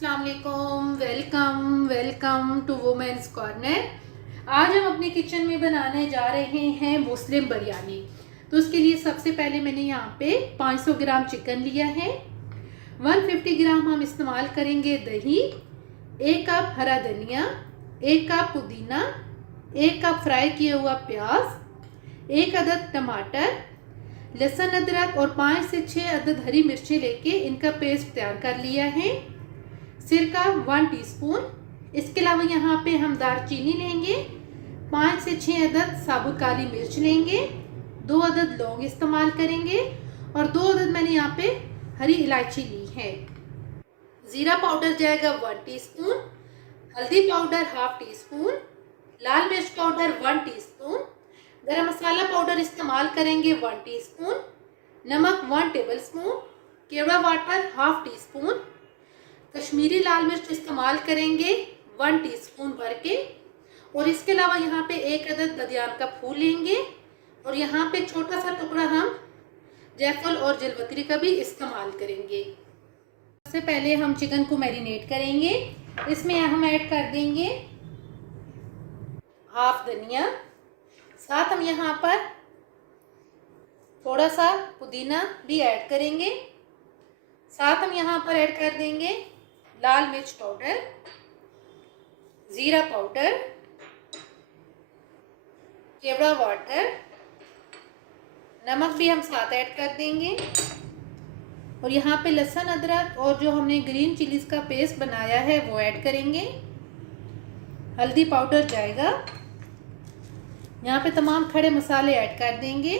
अस्सलाम वालेकुम। Welcome welcome to women's corner. आज हम अपने किचन में बनाने जा रहे हैं मुस्लिम बिरयानी। तो उसके लिए सबसे पहले मैंने यहाँ पे 500 ग्राम चिकन लिया है। 150 ग्राम हम इस्तेमाल करेंगे दही, 1 कप हरा धनिया, 1 कप पुदीना, 1 कप फ्राई किया हुआ प्याज, 1 अदद टमाटर, लहसुन अदरक और 5 से 6 अदद हरी मिर्ची लेके इनका पेस्ट तैयार कर लिया है। सिरका 1 टीस्पून। इसके अलावा यहाँ पे हम दालचीनी लेंगे, 5 से 6 अदद साबुत काली मिर्च लेंगे, 2 अदद लौंग इस्तेमाल करेंगे और 2 अदद मैंने यहाँ पे हरी इलायची ली है। ज़ीरा पाउडर जाएगा 1 टीस्पून, हल्दी पाउडर 1/2 टीस्पून, लाल मिर्च पाउडर 1 टीस्पून, गरम मसाला पाउडर इस्तेमाल करेंगे 1 टीस्पून, नमक 1 टेबलस्पून, केवड़ा वाटर 1/2 टीस्पून, कश्मीरी लाल मिर्च इस्तेमाल करेंगे 1 टीस्पून भर के और इसके अलावा यहाँ पे 1 अदद बदियान का फूल लेंगे और यहाँ पे छोटा सा टुकड़ा हम जायफल और जलवतरी का भी इस्तेमाल करेंगे। सबसे पहले हम चिकन को मैरिनेट करेंगे। इसमें हम ऐड कर देंगे 1/2 धनिया, साथ हम यहाँ पर थोड़ा सा पुदीना भी ऐड करेंगे, साथ हम यहाँ पर ऐड कर देंगे लाल मिर्च पाउडर, ज़ीरा पाउडर, केवड़ा वाटर, नमक भी हम साथ ऐड कर देंगे और यहाँ पे लहसुन अदरक और जो हमने ग्रीन चिलीज का पेस्ट बनाया है वो ऐड करेंगे। हल्दी पाउडर जाएगा। यहाँ पे तमाम खड़े मसाले ऐड कर देंगे,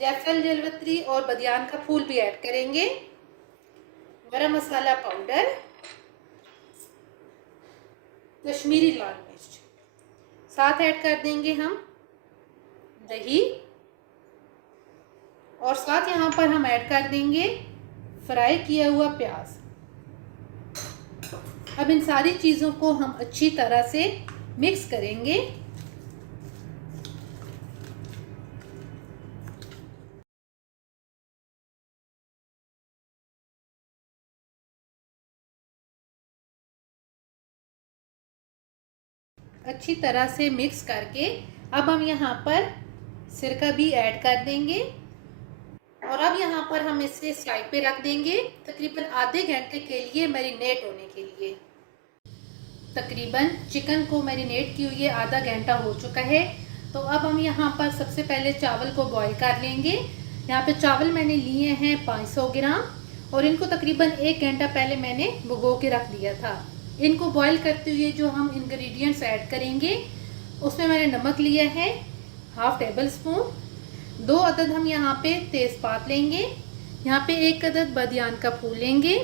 जायफल जलवतरी और बदियान का फूल भी ऐड करेंगे, गरम मसाला पाउडर, कश्मीरी लाल मिर्च, साथ ऐड कर देंगे हम दही और साथ यहाँ पर हम ऐड कर देंगे फ्राई किया हुआ प्याज। अब इन सारी चीज़ों को हम अच्छी तरह से मिक्स करेंगे। अच्छी तरह से मिक्स करके अब हम यहाँ पर सिरका भी ऐड कर देंगे और अब यहाँ पर हम इसे साइड पे रख देंगे तकरीबन आधे घंटे के लिए मैरिनेट होने के लिए। तकरीबन चिकन को मैरिनेट किए हुए आधा घंटा हो चुका है। तो अब हम यहाँ पर सबसे पहले चावल को बॉईल कर लेंगे। यहाँ पे चावल मैंने लिए हैं 500 ग्राम और इनको तकरीबन 1 घंटा पहले मैंने भिगो के रख दिया था। इनको बॉईल करते हुए जो हम इंग्रेडिएंट्स ऐड करेंगे उसमें मैंने नमक लिया है 1/2 टेबलस्पून, 2 अदद हम यहाँ पे तेज़पात लेंगे, यहाँ पे 1 अदद बदियान का फूल लेंगे,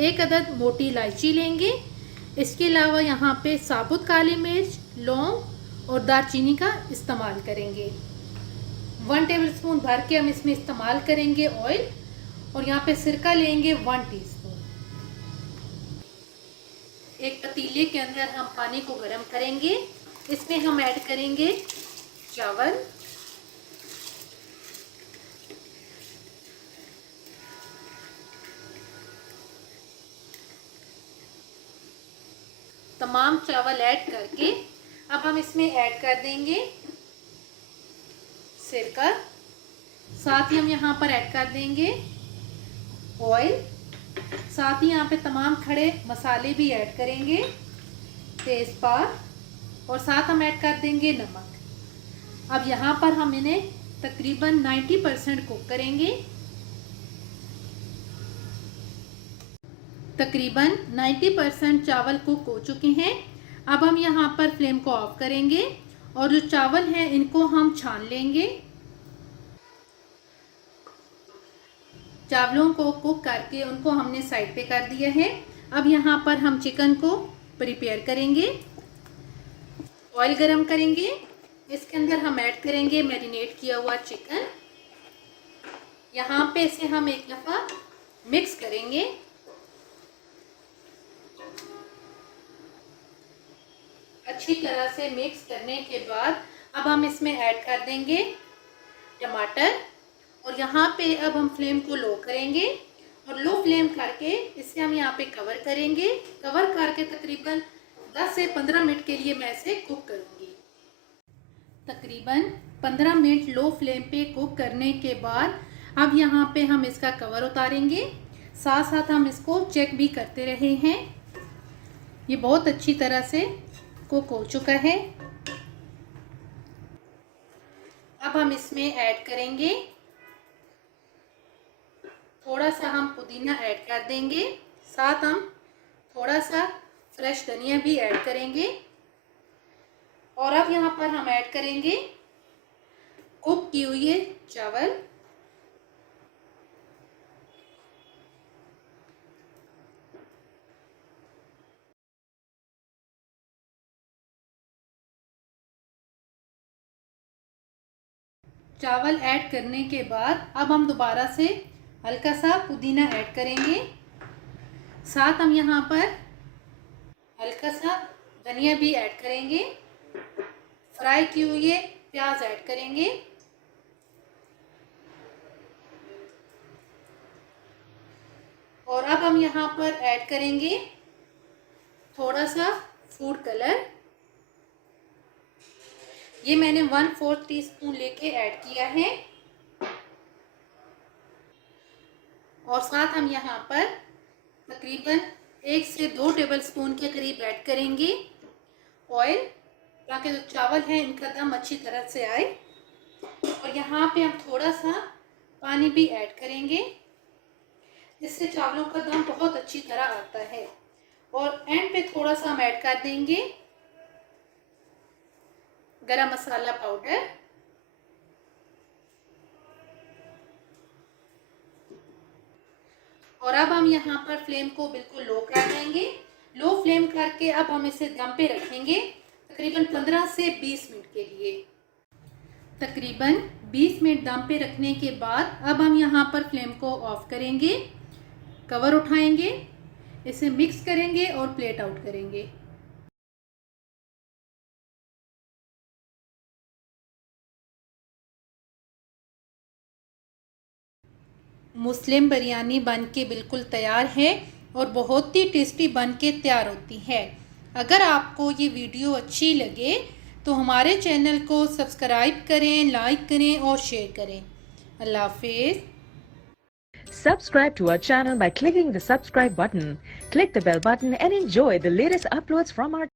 1 अदद मोटी इलायची लेंगे। इसके अलावा यहाँ पे साबुत काली मिर्च, लौंग और दालचीनी का इस्तेमाल करेंगे। 1 टेबलस्पून भर के हम इसमें इस्तेमाल करेंगे ऑयल और यहाँ पे सिरका लेंगे 1 टीस्पून। एक पतीले के अंदर हम पानी को गर्म करेंगे। इसमें हम ऐड करेंगे चावल, तमाम चावल ऐड करके अब हम इसमें ऐड कर देंगे सिरका, साथ ही हम यहाँ पर ऐड कर देंगे ऑयल, साथ ही यहाँ पे तमाम खड़े मसाले भी ऐड करेंगे, तेज़पात और साथ हम ऐड कर देंगे नमक। अब यहाँ पर हम इन्हें तकरीबन 90% कुक करेंगे। तकरीबन 90% चावल कुक हो चुके हैं। अब हम यहाँ पर फ्लेम को ऑफ करेंगे और जो चावल हैं इनको हम छान लेंगे। चावलों को कुक करके उनको हमने साइड पे कर दिया है। अब यहाँ पर हम चिकन को प्रिपेयर करेंगे। ऑयल गरम करेंगे, इसके अंदर हम ऐड करेंगे मैरिनेट किया हुआ चिकन। यहाँ पे इसे हम एक दफ़ा मिक्स करेंगे। अच्छी तरह से मिक्स करने के बाद अब हम इसमें ऐड कर देंगे टमाटर और यहाँ पे अब हम फ्लेम को लो करेंगे और लो फ्लेम करके इसे हम यहाँ पे कवर करेंगे। कवर करके तकरीबन 10 से 15 मिनट के लिए मैं इसे कुक करूँगी। तकरीबन 15 मिनट लो फ्लेम पे कुक करने के बाद अब यहाँ पे हम इसका कवर उतारेंगे। साथ साथ हम इसको चेक भी करते रहे हैं। ये बहुत अच्छी तरह से कुक हो चुका है। अब हम इसमें ऐड करेंगे, थोड़ा सा हम पुदीना ऐड कर देंगे, साथ हम थोड़ा सा फ्रेश धनिया भी ऐड करेंगे। और अब यहाँ पर हम ऐड करेंगे कुक किए हुए चावल। चावल ऐड करने के बाद अब हम दोबारा से हल्का सा पुदीना ऐड करेंगे। साथ हम यहाँ पर हल्का सा धनिया भी ऐड करेंगे। फ्राई किए हुए प्याज ऐड करेंगे। और अब हम यहाँ पर ऐड करेंगे थोड़ा सा फूड कलर। ये मैंने 1/4 टीस्पून लेके ऐड किया है। और साथ हम यहाँ पर तकरीबन 1 से 2 टेबलस्पून के करीब ऐड करेंगे ऑयल, ताकि जो चावल है इनका दम अच्छी तरह से आए। और यहाँ पे हम थोड़ा सा पानी भी ऐड करेंगे, इससे चावलों का दम बहुत अच्छी तरह आता है। और एंड पे थोड़ा सा हम ऐड कर देंगे गरम मसाला पाउडर। और अब हम यहाँ पर फ्लेम को बिल्कुल लो कर देंगे। लो फ्लेम करके अब हम इसे दम पे रखेंगे तकरीबन 15 से 20 मिनट के लिए। तकरीबन 20 मिनट दम पे रखने के बाद अब हम यहाँ पर फ्लेम को ऑफ करेंगे, कवर उठाएंगे, इसे मिक्स करेंगे और प्लेट आउट करेंगे। मुस्लिम बिरयानी बन के बिल्कुल तैयार है और बहुत ही टेस्टी बन के तैयार होती है। अगर आपको ये वीडियो अच्छी लगे तो हमारे चैनल को सब्सक्राइब करें, लाइक करें और शेयर करें। अल्लाह हाफिज़। Subscribe to our channel by clicking the subscribe button. Click the bell button and enjoy the latest uploads from our